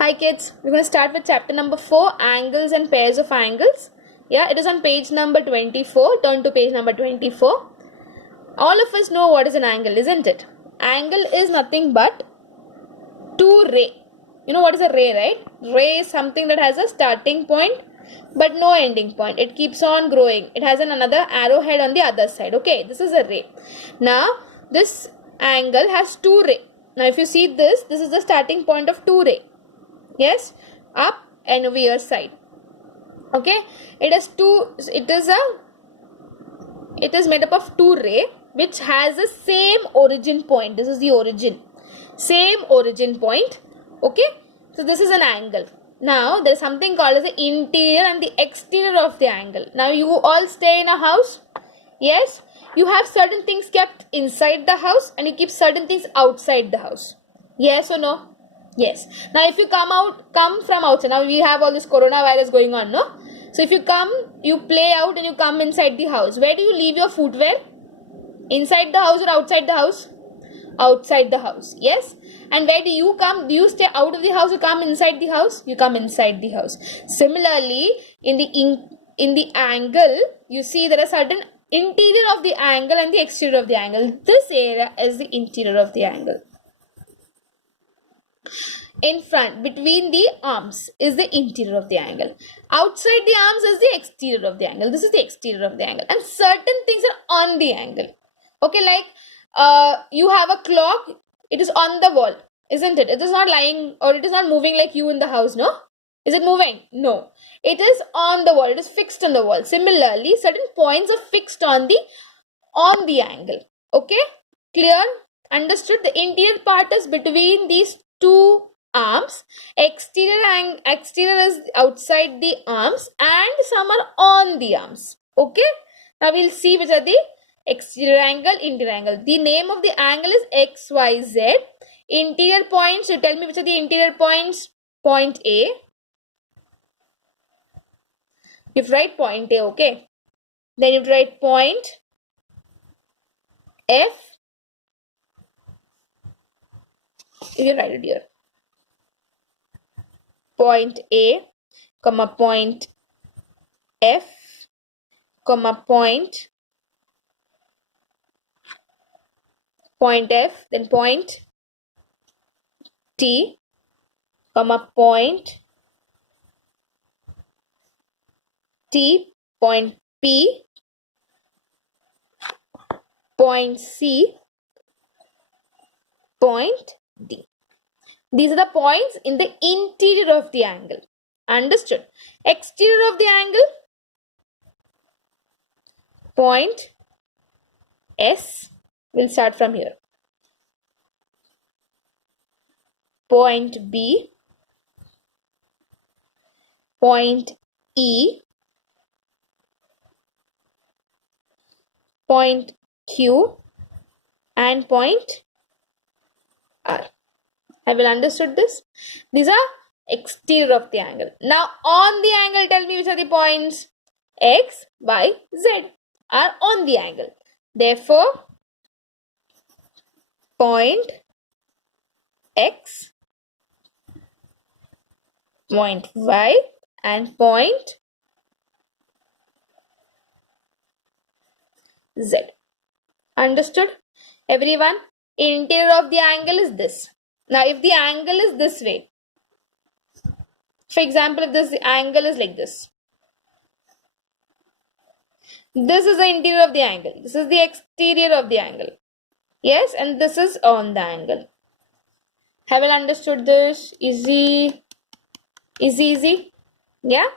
Hi kids, we're going to start with chapter number 4, angles and pairs of angles. Yeah, it is on page number 24. Turn to page number 24. All of us know what is an angle, isn't it? Angle is nothing but two ray. You know what is a ray, right? Ray is something that has a starting point but no ending point. It keeps on growing. It has another arrowhead on the other side. Okay, this is a ray. Now, this angle has two ray. Now, if you see this is the starting point of two ray. Yes, up and over your side. Okay, it is made up of two ray which has the same origin point. This is the origin, same origin point. Okay, so this is an angle. Now there is something called as the interior and the exterior of the angle. Now you all stay in a house. Yes, you have certain things kept inside the house and you keep certain things outside the house. Yes or no? Yes. Now, if you come from outside, now we have all this coronavirus going on, no? So, if you you play out and you come inside the house, where do you leave your footwear? Inside the house or outside the house? Outside the house, yes. And where do you come? Do you stay out of the house or come inside the house? You come inside the house. Similarly, in the angle, you see there are certain interior of the angle and the exterior of the angle. This area is the interior of the angle. In front, between the arms, is the interior of the angle. Outside the arms is the exterior of the angle. This is the exterior of the angle. And certain things are on the angle. Okay, like you have a clock. It is on the wall, isn't it? It is not lying or it is not moving like you in the house, no? Is it moving? No. It is on the wall. It is fixed on the wall. Similarly, certain points are fixed on the angle. Okay? Clear? Understood? The interior part is between these two arms. Exterior is outside the arms and some are on the arms. Okay, now we'll see which are the exterior angle, interior angle. The name of the angle is XYZ. Interior points, you tell me which are the interior points. Point A, you write point A. Okay, then you write point F. You write it here. Point A, comma point F, comma point F, then point T, comma point T, point P, point C, point D. These are the points in the interior of the angle. Understood? Exterior of the angle, point S. We'll start from here. Point B, point E, point Q, and point R. Have you understood this? These are exterior of the angle. Now on the angle, tell me which are the points. X, Y, Z are on the angle. Therefore, point X, point Y and point Z. Understood? Everyone? Interior of the angle is this. Now, if the angle is this way, for example, if this angle is like this, this is the interior of the angle. This is the exterior of the angle. Yes, and this is on the angle. Have you understood this? Easy? Easy? Yeah?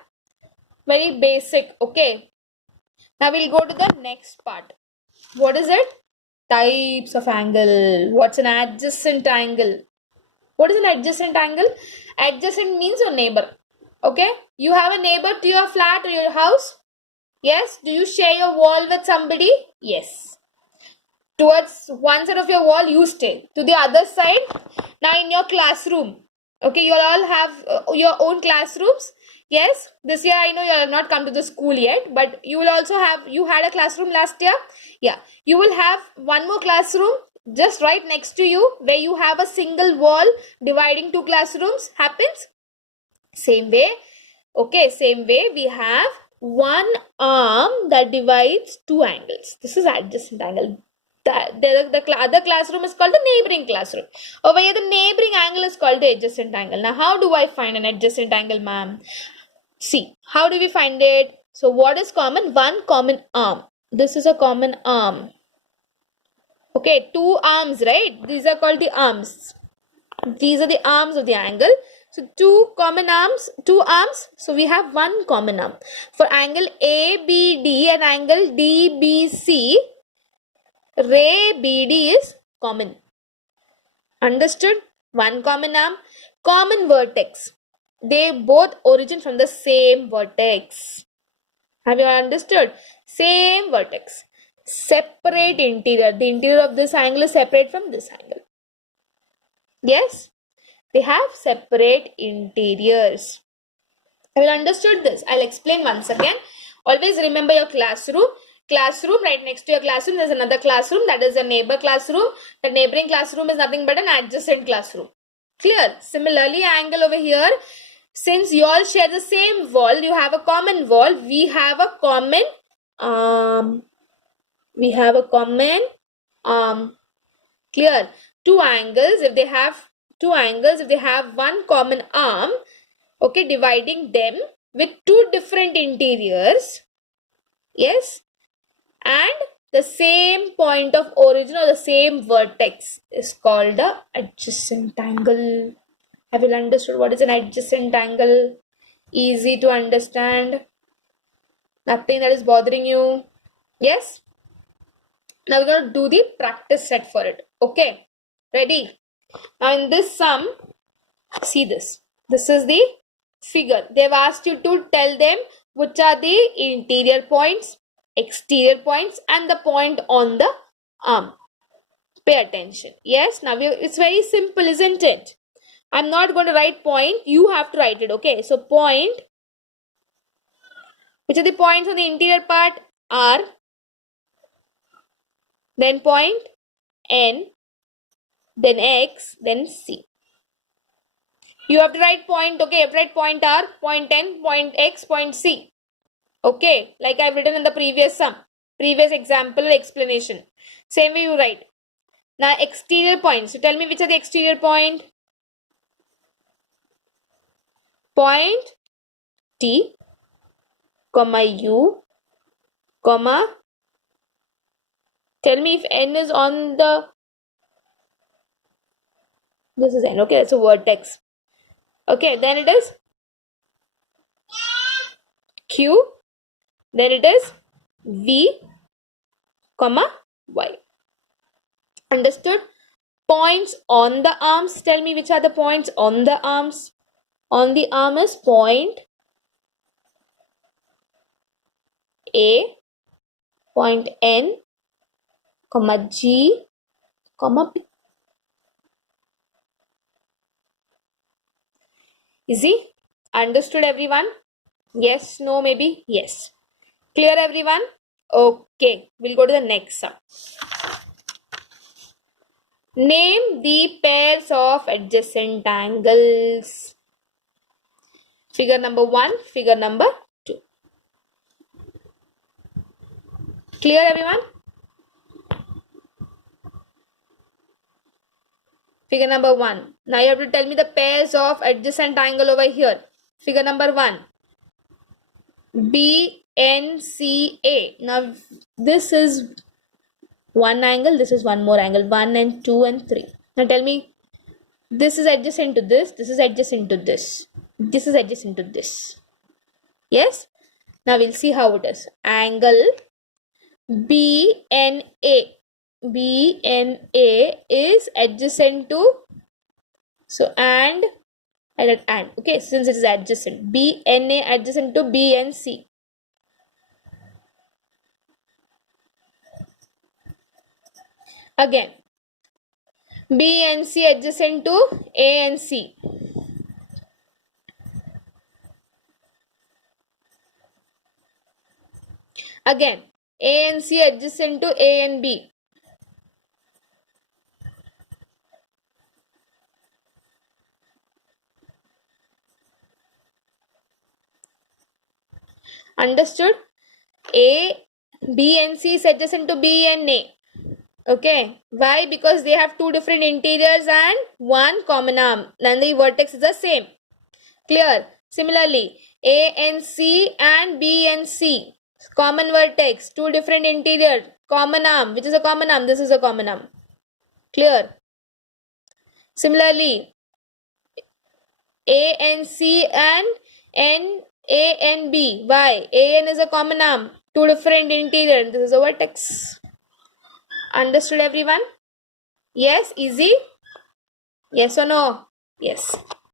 Very basic. Okay. Now, we'll go to the next part. What is it? Types of angle. What's an adjacent angle? What is an adjacent angle? Adjacent means your neighbor. Okay? You have a neighbor to your flat or your house? Yes. Do you share your wall with somebody? Yes. Towards one side of your wall, you stay. To the other side, now in your classroom. Okay, you all have your own classrooms. Yes, this year I know you have not come to the school yet, but you will also have, you had a classroom last year. Yeah, you will have one more classroom just right next to you where you have a single wall dividing two classrooms. Happens? Same way, okay, same way we have one arm that divides two angles. This is adjacent angle. The other classroom is called the neighboring classroom. Over here, the neighboring angle is called the adjacent angle. Now, how do I find an adjacent angle, ma'am? See, how do we find it? So, what is common? One common arm. This is a common arm. Okay, two arms, right? These are called the arms. These are the arms of the angle. So, two common arms, two arms. So, we have one common arm. For angle ABD and angle DBC, ray BD is common. Understood? One common arm, common vertex. They both origin from the same vertex. Have you understood? Same vertex. Separate interior. The interior of this angle is separate from this angle. Yes? They have separate interiors. Have you understood this? I'll explain once again. Always remember your classroom. Classroom, right next to your classroom, there's another classroom. That is a neighbor classroom. The neighboring classroom is nothing but an adjacent classroom. Clear? Similarly, angle over here. Since you all share the same wall, you have a common wall. We have a common Clear? Two angles, if they have one common arm, okay, dividing them with two different interiors, yes, and the same point of origin or the same vertex is called the adjacent angle. Have you understood what is an adjacent angle? Easy to understand. Nothing that is bothering you. Yes? Now we're going to do the practice set for it. Okay? Ready? Now in this sum, see this. This is the figure. They've asked you to tell them which are the interior points, exterior points, and the point on the arm. Pay attention. Yes? Now it's very simple, isn't it? I'm not going to write point. You have to write it. Okay? So point. Which are the points on the interior part? R. Then point N. Then X. Then C. You have to write point. Okay? You have to write point R, point N, point X, point C. Okay? Like I've written in the previous sum. Previous example or explanation. Same way you write. Now exterior points. So tell me which are the exterior point. Point T, comma U, comma. Tell me if N is on the. This is N. Okay, that's a vertex. Okay, then it is Q. Then it is V, comma Y. Understood? Points on the arms. Tell me which are the points on the arms. On the arm is point A, point N, comma G, comma P. Easy? Understood everyone? Yes, no, maybe? Yes. Clear everyone? Okay, we'll go to the next sum. Name the pairs of adjacent angles. Figure number 1, figure number 2. Clear everyone? Figure number 1. Now you have to tell me the pairs of adjacent angle over here. Figure number 1. BNCA. Now this is one angle, this is one more angle. 1 and 2 and 3. Now tell me, this is adjacent to this, this is adjacent to this, this is adjacent to this. Yes? Now we'll see how it is. Angle BNA. BNA is adjacent to, so and okay, since it is adjacent, BNA adjacent to BNC. Again, B and C adjacent to A and C. Again, A and C adjacent to A and B. Understood? A, B and C is adjacent to B and A. Okay. Why? Because they have two different interiors and one common arm. Then the vertex is the same. Clear? Similarly, A and C and B and C. Common vertex, two different interior, common arm. Which is a common arm? This is a common arm. Clear? Similarly, A and C and A and B. Why? AN is a common arm. Two different interior. This is a vertex. Understood everyone? Yes? Easy? Yes or no? Yes.